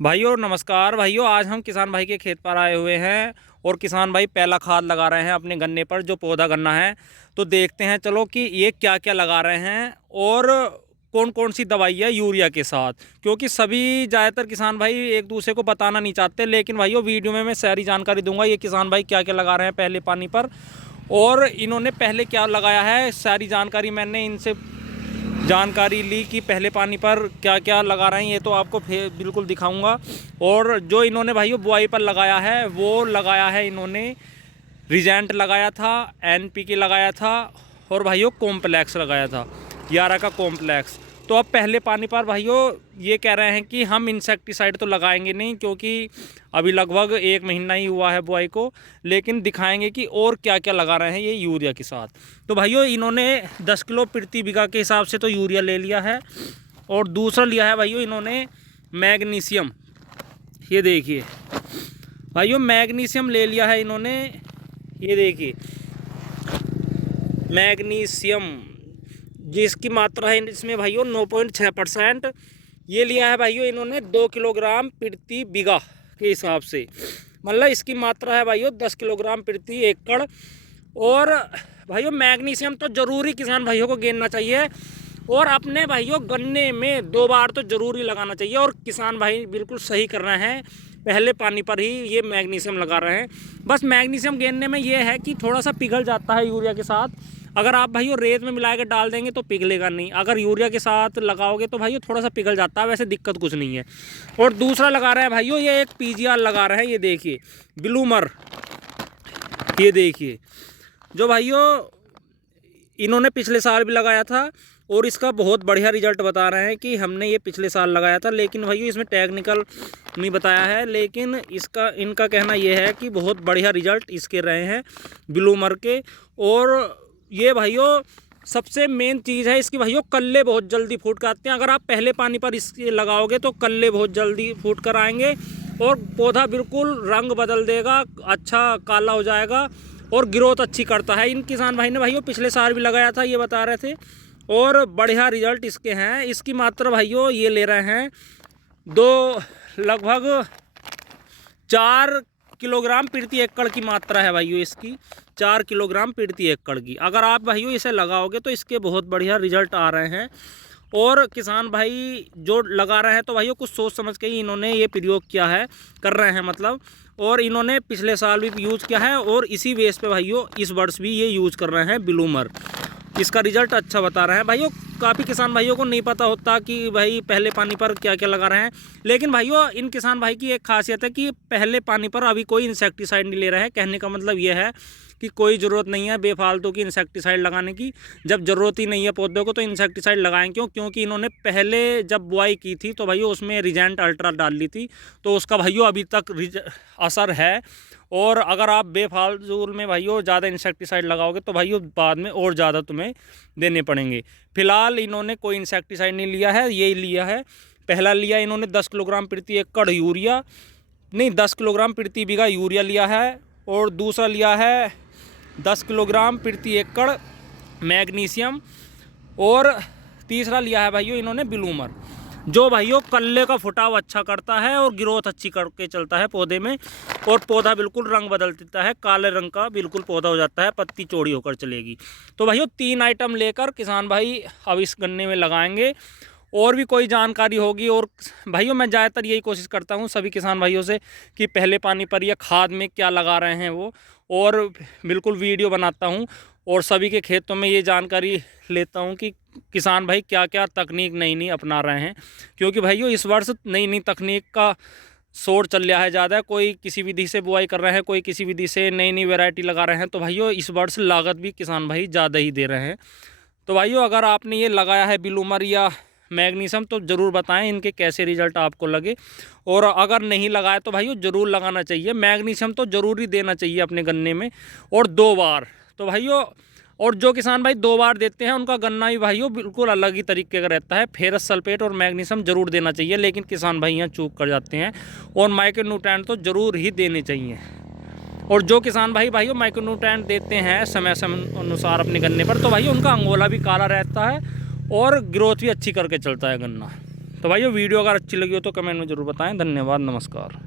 भाइयों नमस्कार। भाइयों आज हम किसान भाई के खेत पर आए हुए हैं और किसान भाई पहला खाद लगा रहे हैं अपने गन्ने पर, जो पौधा गन्ना है। तो देखते हैं चलो कि ये क्या क्या लगा रहे हैं और कौन कौन सी दवाई है यूरिया के साथ, क्योंकि सभी ज़्यादातर किसान भाई एक दूसरे को बताना नहीं चाहते। लेकिन भाइयों वीडियो में मैं सारी जानकारी दूंगा ये किसान भाई क्या क्या लगा रहे हैं पहले पानी पर और इन्होंने पहले क्या लगाया है। सारी जानकारी मैंने इनसे जानकारी ली कि पहले पानी पर क्या क्या लगा रहे हैं, ये तो आपको बिल्कुल दिखाऊंगा। और जो इन्होंने भाइयों बुआई पर लगाया है वो लगाया है इन्होंने रिजेंट लगाया था, एनपीके लगाया था और भाइयों कॉम्प्लेक्स लगाया था, 11 का कॉम्प्लेक्स। तो अब पहले पानी पर भाइयों ये कह रहे हैं कि हम इंसेक्टिसाइड तो लगाएंगे नहीं, क्योंकि अभी लगभग 1 महीना ही हुआ है बुआई को, लेकिन दिखाएंगे कि और क्या क्या लगा रहे हैं ये यूरिया के साथ। तो भाइयों इन्होंने 10 किलो प्रति बीघा के हिसाब से तो यूरिया ले लिया है। और दूसरा लिया है भाइयों इन्होंने मैग्नीशियम। ये देखिए भाइयों मैग्नीशियम ले लिया है इन्होंने, ये देखिए मैग्नीशियम जिसकी मात्रा है इसमें भाइयों 9.6%। ये लिया है भाइयों इन्होंने 2 किलोग्राम प्रति बीघा के हिसाब से, मतलब इसकी मात्रा है भाइयों 10 किलोग्राम प्रति एकड़। और भाइयों मैग्नीशियम तो ज़रूरी किसान भाइयों को गिनना चाहिए और अपने भाइयों गन्ने में 2 बार तो ज़रूरी लगाना चाहिए। और किसान भाई बिल्कुल सही कर रहे हैं, पहले पानी पर ही ये मैग्नीशियम लगा रहे हैं। बस मैग्नीशियम गिनने में ये है कि थोड़ा सा पिघल जाता है यूरिया के साथ। अगर आप भाइयों रेत में मिला के डाल देंगे तो पिघलेगा नहीं, अगर यूरिया के साथ लगाओगे तो भाइयों थोड़ा सा पिघल जाता है, वैसे दिक्कत कुछ नहीं है। और दूसरा लगा रहे हैं भाइयों ये एक पीजीआर लगा रहे हैं, ये देखिए ब्लूमर। ये देखिए जो भाइयों इन्होंने पिछले साल भी लगाया था और इसका बहुत बढ़िया रिजल्ट बता रहे हैं कि हमने ये पिछले साल लगाया था। लेकिन भाइयों इसमें टेक्निकल नहीं बताया है, लेकिन इनका कहना ये है कि बहुत बढ़िया रिजल्ट इसके रहे हैं ब्लूमर के। और ये भाइयों सबसे मेन चीज़ है इसकी भाइयों, कल्ले बहुत जल्दी फूट कर आते हैं। अगर आप पहले पानी पर इसके लगाओगे तो कल्ले बहुत जल्दी फूट कर आएंगे और पौधा बिल्कुल रंग बदल देगा, अच्छा काला हो जाएगा और ग्रोथ अच्छी करता है। इन किसान भाई ने भाइयों पिछले साल भी लगाया था, ये बता रहे थे, और बढ़िया रिजल्ट इसके हैं। इसकी मात्रा भाइयों ये ले रहे हैं लगभग 4 किलोग्राम प्रति एकड़ की मात्रा है भाइयों इसकी, 4 किलोग्राम प्रति एकड़ की। अगर आप भाइयों इसे लगाओगे तो इसके बहुत बढ़िया रिजल्ट आ रहे हैं। और किसान भाई जो लगा रहे हैं तो भाइयों कुछ सोच समझ के ही इन्होंने ये प्रयोग किया है, कर रहे हैं मतलब। और इन्होंने पिछले साल भी यूज़ किया है और इसी बेस पे भाइयों इस वर्ष भी ये यूज़ कर रहे हैं ब्लूमर। इसका रिजल्ट अच्छा बता रहे हैं भाइयों। काफ़ी किसान भाइयों को नहीं पता होता कि भाई पहले पानी पर क्या क्या लगा रहे हैं, लेकिन भाइयों इन किसान भाई की एक खासियत है कि पहले पानी पर अभी कोई इंसेक्टिसाइड नहीं ले रहे हैं। कहने का मतलब ये है कि कोई ज़रूरत नहीं है बेफालतू की इंसेक्टिसाइड लगाने की। जब ज़रूरत ही नहीं है पौधों को तो इंसेक्टिसाइड लगाएं क्यों? क्योंकि इन्होंने पहले जब बुआई की थी तो भाइयों उसमें रिजेंट अल्ट्रा डाल ली थी, तो उसका भाइयों अभी तक असर है। और अगर आप बेफालतू में भाइयों ज़्यादा इंसेक्टिसाइड लगाओगे तो भाइयों बाद में और ज़्यादा तुम्हें देने पड़ेंगे। फिलहाल इन्होंने कोई इंसेक्टिसाइड नहीं लिया है, यही लिया है। पहला लिया इन्होंने 10 किलोग्राम प्रति एकड़ यूरिया, नहीं 10 किलोग्राम प्रति बीघा यूरिया लिया है। और दूसरा लिया है 10 किलोग्राम प्रति एकड़ मैग्नीशियम। और तीसरा लिया है भाइयों इन्होंने ब्लूमर, जो भाइयों कल्ले का फुटाव अच्छा करता है और ग्रोथ अच्छी करके चलता है पौधे में। और पौधा बिल्कुल रंग बदल देता है, काले रंग का बिल्कुल पौधा हो जाता है, पत्ती चौड़ी होकर चलेगी। तो भाइयों 3 आइटम लेकर किसान भाई अब इस गन्ने में लगाएंगे। और भी कोई जानकारी होगी, और भाइयों मैं ज़्यादातर यही कोशिश करता हूँ सभी किसान भाइयों से कि पहले पानी पर या खाद में क्या लगा रहे हैं वो, और बिल्कुल वीडियो बनाता हूँ और सभी के खेतों में ये जानकारी लेता हूँ कि किसान भाई क्या क्या तकनीक नई नई अपना रहे हैं। क्योंकि भाइयों इस वर्ष नई नई तकनीक का शोर चल रहा है ज़्यादा, कोई किसी विधि से बुआई कर रहे हैं, कोई किसी विधि से नई नई वैरायटी लगा रहे हैं। तो भाइयों इस वर्ष लागत भी किसान भाई ज़्यादा ही दे रहे हैं। तो भाइयों अगर आपने ये लगाया है ब्लूमर या मैग्नीशियम तो ज़रूर बताएं इनके कैसे रिजल्ट आपको लगे। और अगर नहीं लगाया तो भाइयों ज़रूर लगाना चाहिए, मैग्नीशियम तो ज़रूरी देना चाहिए अपने गन्ने में, और 2 बार। तो भाइयों और जो किसान भाई 2 बार देते हैं उनका गन्ना भी भाइयों बिल्कुल अलग ही तरीके का रहता है। फेरस सल्फेट और मैग्नीशियम जरूर देना चाहिए, लेकिन किसान भाई यहाँ चूक कर जाते हैं। और माइक्रोन्यूट्रिएंट तो ज़रूर ही देने चाहिए। और जो किसान भाइयों माइक्रोन्यूट्रिएंट देते हैं समय समय अनुसार अपने गन्ने पर, तो भाई उनका अंगोला भी काला रहता है और ग्रोथ भी अच्छी करके चलता है गन्ना। तो तो भाइयों वीडियो अगर अच्छी लगी हो तो कमेंट में ज़रूर बताएं। धन्यवाद, नमस्कार।